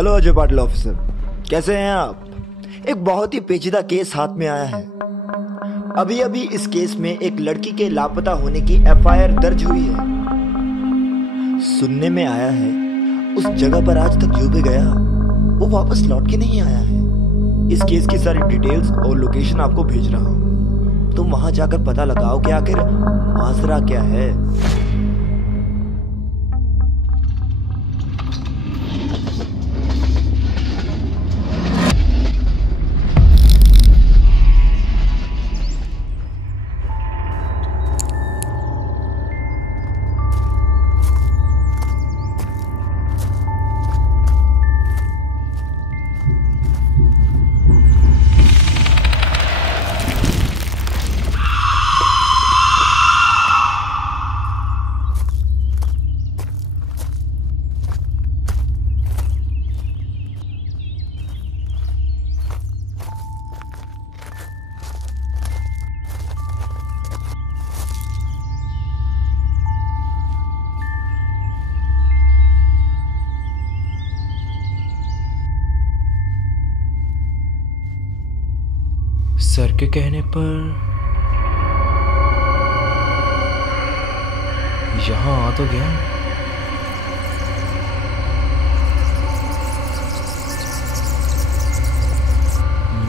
Hello Ajay Patil officer, कैसे हैं आप? एक बहुत ही पेचीदा केस हाथ में आया है। अभी अभी इस केस में एक लड़की के लापता होने की एफआईआर दर्ज हुई है। सुनने में आया है उस जगह पर आज तक जो भी गया वो वापस लौट के नहीं आया है। इस केस की सारी डिटेल्स और लोकेशन आपको भेज रहा हूँ, तुम वहां जाकर पता लगाओ कि आखिर माजरा क्या है। सर के कहने पर यहाँ आ तो गया,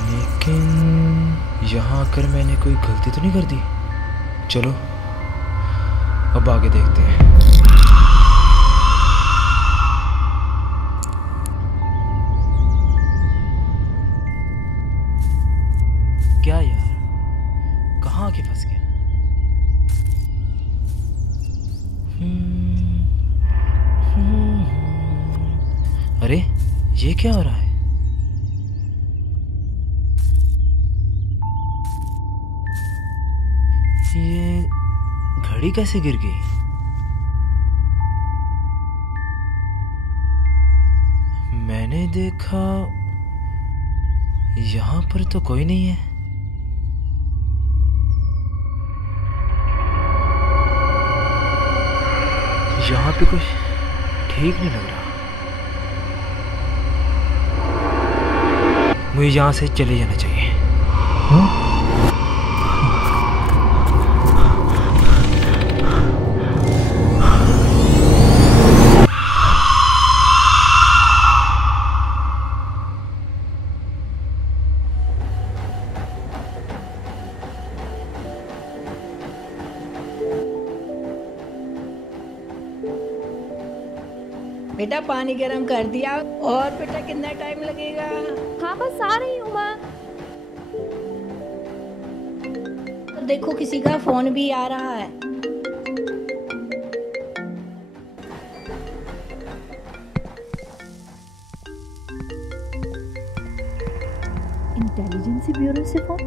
लेकिन यहाँ आकर मैंने कोई गलती तो नहीं कर दी। चलो अब आगे देखते हैं। क्या यार, कहाँ आके फंस गया? अरे ये क्या हो रहा है? ये घड़ी कैसे गिर गई? मैंने देखा यहाँ पर तो कोई नहीं है। यहाँ पे कुछ ठीक नहीं लग रहा। मुझे यहाँ से चले जाना चाहिए। बेटा पानी गर्म कर दिया। और बेटा कितना टाइम लगेगा? हाँ बस आ रही हूँ माँ। तो देखो किसी का फोन भी आ रहा है। इंटेलिजेंस ब्यूरो से phone.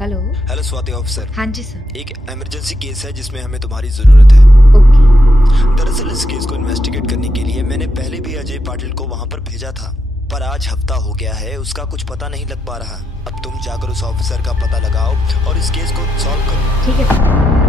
Hello. Hello Swati officer. हाँ जी सर। एक इमरजेंसी केस है जिसमें हमें तुम्हारी जरूरत है। ओके। दरअसल इस केस को इन्वेस्टिगेट करने के लिए मैंने पहले भी अजय पाटिल को वहां पर भेजा था, पर आज हफ्ता हो गया है उसका कुछ पता नहीं लग पा रहा। अब तुम जाकर उस ऑफिसर का पता लगाओ और इस केस को सॉल्व करो। ठीक है।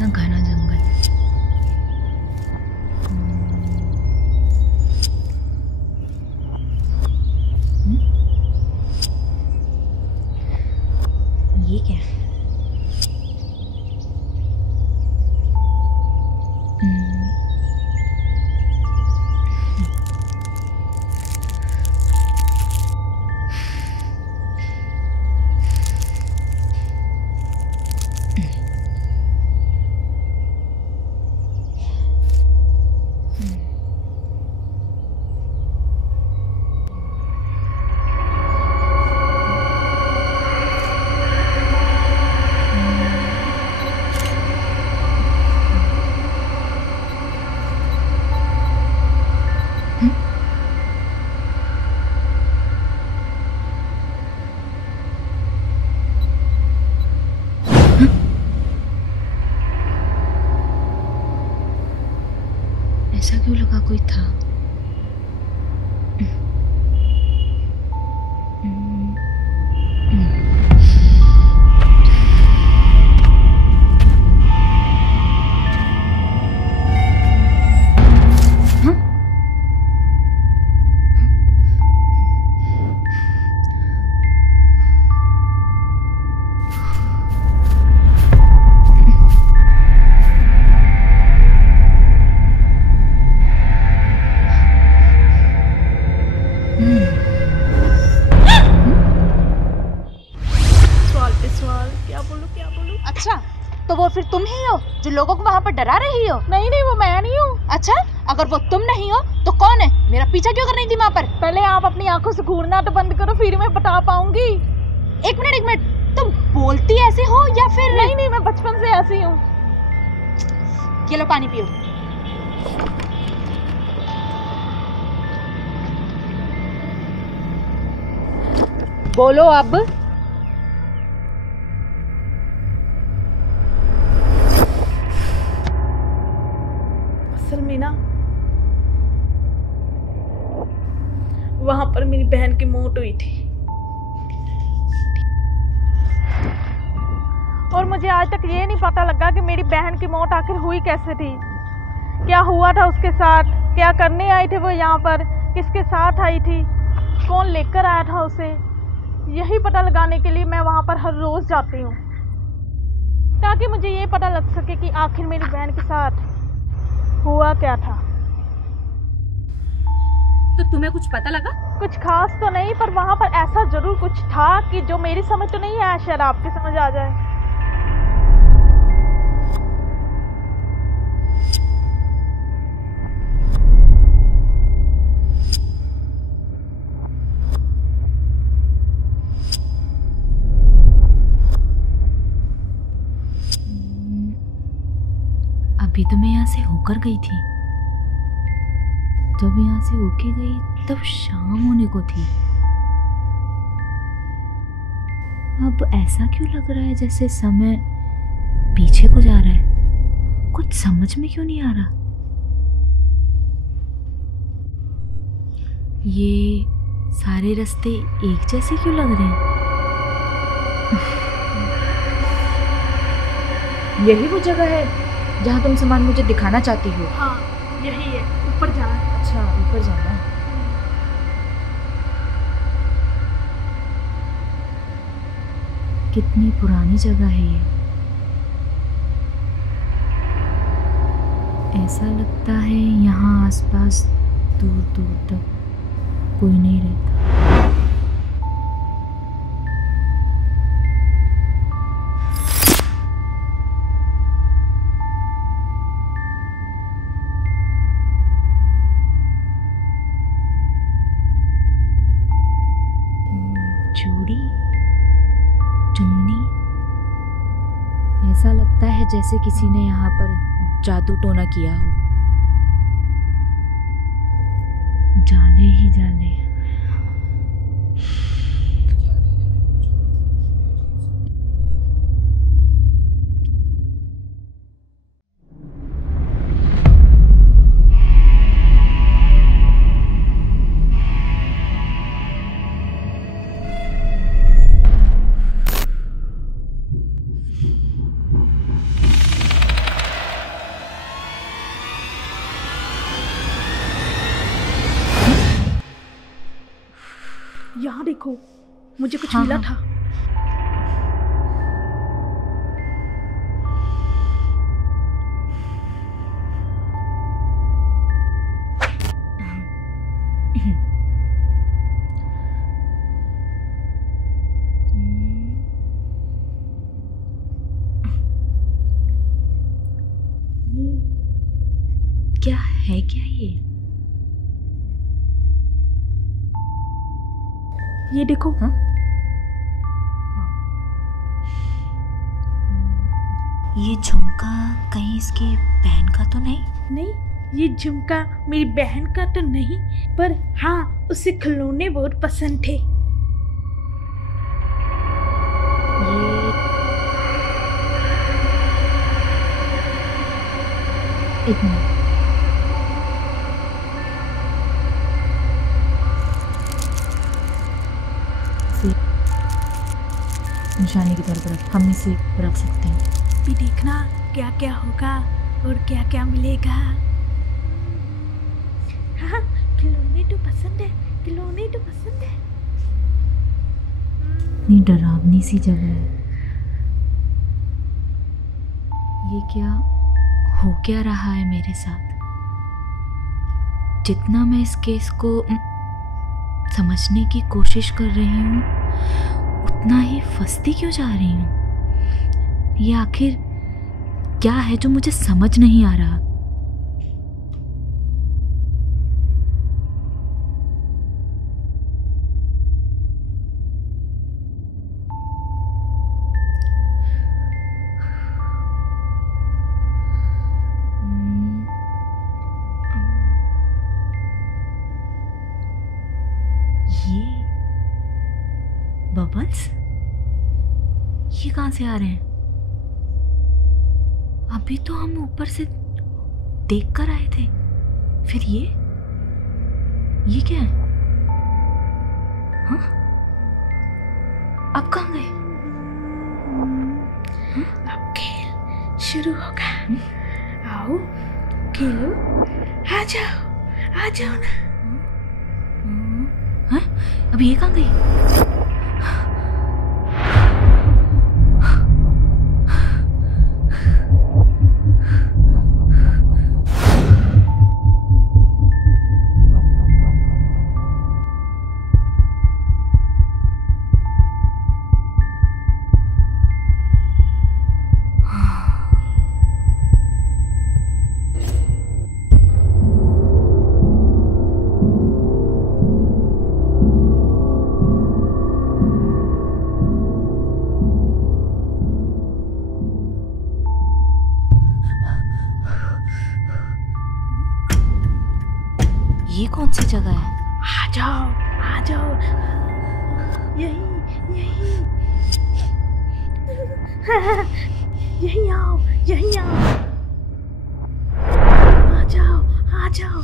इतना घना जंगल। ये क्या है? ऐसा क्यों लगा कोई था? अच्छा, तो वो फिर तुम ही हो जो लोगों को वहाँ पर डरा रही हो? नहीं, वो मैं नहीं हूँ। अच्छा, अगर वो तुम नहीं हो तो कौन है? मेरा पीछा क्यों कर रही थी वहाँ पर? पहले आप अपनी आंखों से घूरना तो बंद करो, फिर मैं बता पाऊंगी। एक मिनट, तुम बोलती ऐसे हो या फिर? नहीं, मैं बचपन से ऐसी हूँ। ये लो पानी पियो। बोलो अब। असल में ना, वहां पर मेरी बहन की मौत हुई थी और मुझे आज तक ये नहीं पता लगा कि मेरी बहन की मौत आखिर हुई कैसे थी, क्या हुआ था उसके साथ, क्या करने आए थे वो यहाँ पर, किसके साथ आई थी, कौन लेकर आया था उसे। यही पता लगाने के लिए मैं वहाँ पर हर रोज़ जाती हूँ ताकि मुझे ये पता लग सके कि आखिर मेरी बहन के साथ हुआ क्या था। तो तुम्हें कुछ पता लगा? कुछ खास तो नहीं, पर वहाँ पर ऐसा जरूर कुछ था कि जो मेरी समझ तो नहीं आया, शायद आपकी समझ आ जाए। अभी तो मैं यहाँ से होकर गई थी, जब यहाँ से होके गई तब शाम होने को थी। अब ऐसा क्यों लग रहा है जैसे समय पीछे को जा रहा है? कुछ समझ में क्यों नहीं आ रहा। ये सारे रास्ते एक जैसे क्यों लग रहे हैं? यही वो जगह है जहाँ तुम सामान मुझे दिखाना चाहती हो? हाँ, यही है, ऊपर जाना है। अच्छा, ऊपर जाना है। कितनी पुरानी जगह है ये। ऐसा लगता है यहाँ आसपास दूर दूर तक कोई नहीं रहता। चूड़ी, चुन्नी, ऐसा लगता है जैसे किसी ने यहाँ पर जादू टोना किया हो। जाले ही जाले। देखो, मुझे कुछ हाँ, मिला हाँ। था। क्या है, क्या ये देखो। हाँ? ये झुमका कहीं इसकी बहन का तो नहीं? नहीं, ये झुमका मेरी बहन का तो नहीं, पर हाँ, उसे खिलौने बहुत पसंद थे। ये एक मिनट। निशानी के तौर पर हम इसे रख सकते हैं। भी देखना क्या क्या होगा और क्या क्या मिलेगा। हाँ, खिलौने तो पसंद है, खिलौने तो पसंद है। इतनी डरावनी सी जगह है। ये क्या हो क्या रहा है मेरे साथ? जितना मैं इस केस को समझने की कोशिश कर रही हूँ, उतना ही फंसती क्यों जा रही हूँ? ये आखिर क्या है जो मुझे समझ नहीं आ रहा? ये बबल्स, ये कहाँ से आ रहे हैं? अभी तो हम ऊपर से देख कर आए थे, फिर ये क्या है? हाँ? अब कहाँ गए? अब खेल शुरू होगा। आओ खेलो, आ जाओ ना। हाँ? अब ये कहाँ गई? ये कौन सी जगह है? आ जाओ। यही आओ। आ जाओ।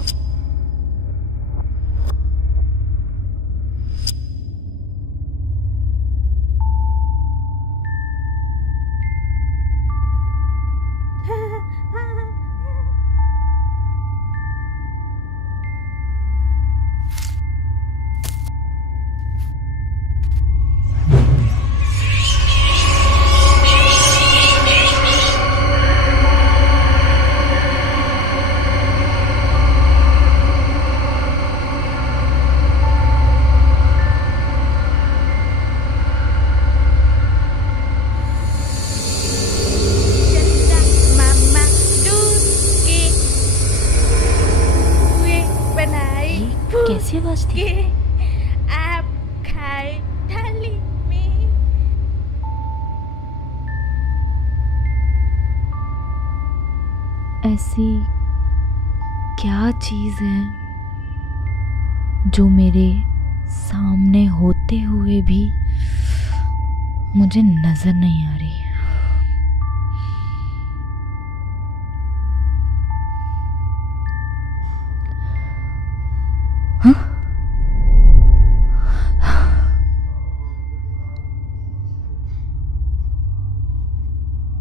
कैसी आवाज थी? आप खाए थाली में। ऐसी क्या चीज है जो मेरे सामने होते हुए भी मुझे नजर नहीं आ रही?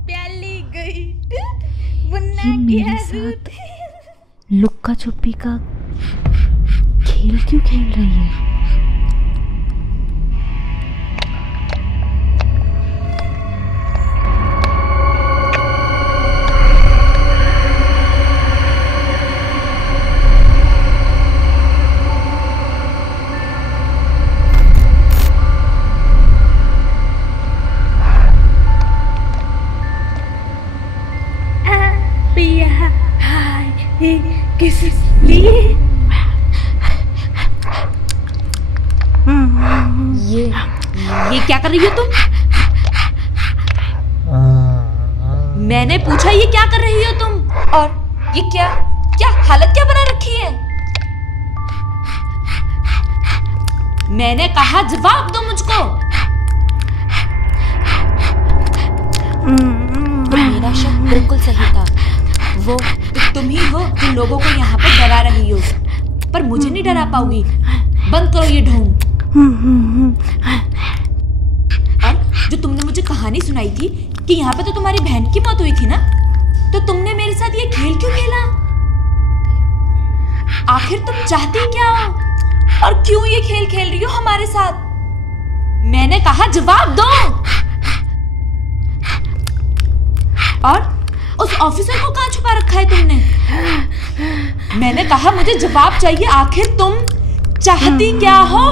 प्याली गई बुन्ना ये मेरे साथ लुक्का छुपी का खेल क्यों खेल रही है? किस लिए? ये क्या कर रही हो तुम? मैंने पूछा ये क्या कर रही हो तुम? और ये क्या हालत क्या बना रखी है? मैंने कहा जवाब दो मुझको। मेरा शक बिल्कुल सही था। वो तुम ही हो जो लोगों को यहाँ पर डरा रही हो, पर मुझे नहीं डरा पाओगी। बंद करो ये ढोंग। और जो तुमने मुझे कहानी सुनाई थी कि यहाँ पे तो तुम्हारी बहन की मौत हुई थी ना, तो तुमने मेरे साथ ये खेल क्यों खेला? आखिर तुम चाहती क्या हो और क्यों ये खेल खेल रही हो हमारे साथ? मैंने कहा जवाब दो। और उस ऑफिसर को कहाँ छुपा रखा है तुमने? मैंने कहा मुझे जवाब चाहिए। आखिर तुम चाहती क्या हो?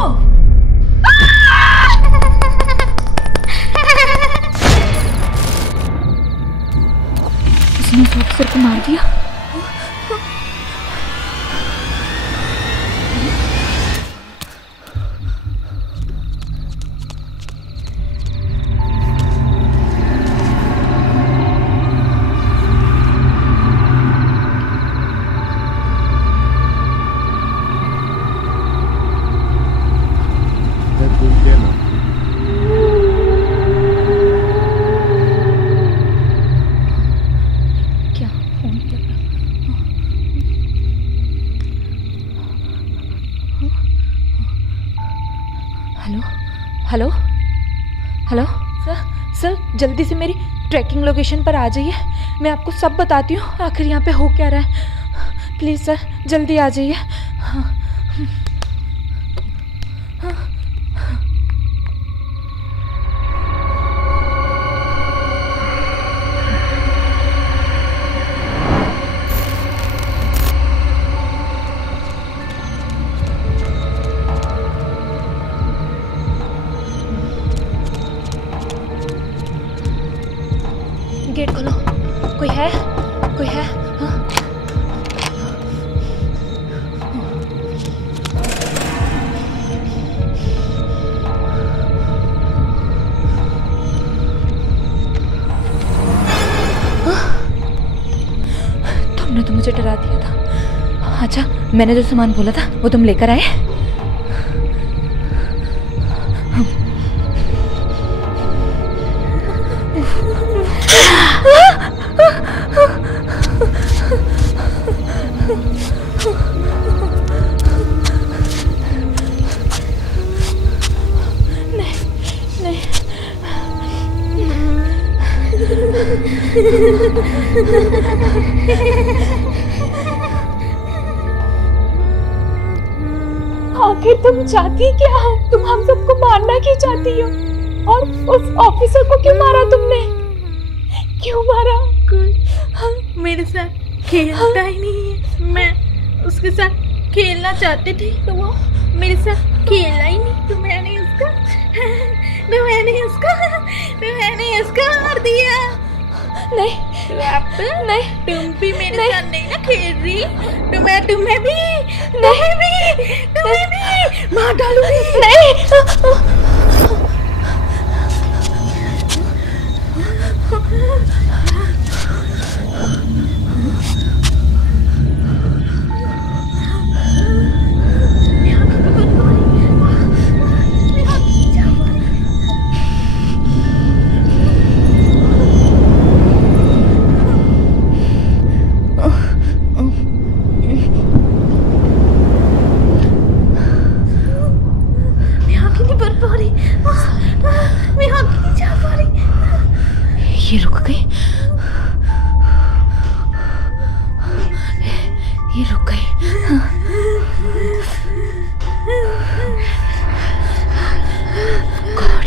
उसने उस ऑफिसर को मार दिया। हेलो हेलो सर जल्दी से मेरी ट्रैकिंग लोकेशन पर आ जाइए। मैं आपको सब बताती हूँ आखिर यहाँ पे हो क्या रहा है। प्लीज़ सर जल्दी आ जाइए। गेट खोलो। कोई है? हाँ? तुमने तो मुझे डरा दिया था। अच्छा मैंने जो सामान बोला था वो तुम लेकर आए? आखिर तुम चाहती क्या हो? तुम हम सबको मारना क्यों चाहती हो? और उस ऑफिसर को क्यों मारा तुमने? क्यों मारा? कोई मेरे साथ खेलता ही नहीं है। मैं उसके साथ खेलना चाहती थी तो वो मेरे साथ खेला ही नहीं, तो मैंने उसका मार दिया। नहीं तुम भी मेरे साथ नहीं ना खेल रही, तो मैं तुम्हें भी मार डालूंगी। नहीं ये रुक गई। गॉड